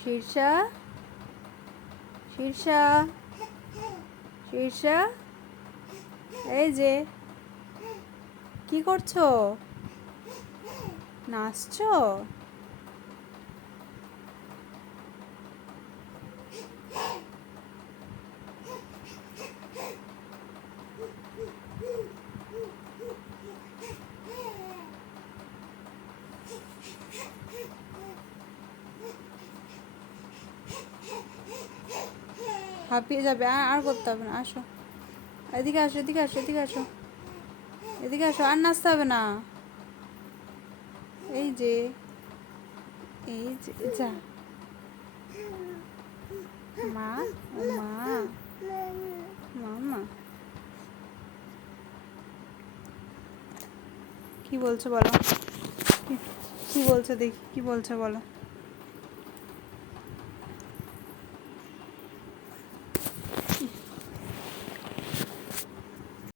শীর্ষা, শীর্ষা, শীর্ষা, এই যে কি করছো? নাচছো? হাঁপিয়ে যাবে, আর করতে হবে না। আসো, এদিকে আসো, এদিকে আসো, এদিকে আসো, এদিকে আসো, আর নাচতে হবে না। এই যে, এই যে, যা মা, মা, মামা, কি বলছো বলো? কি বলছো দেখি, কি বলছো বলো?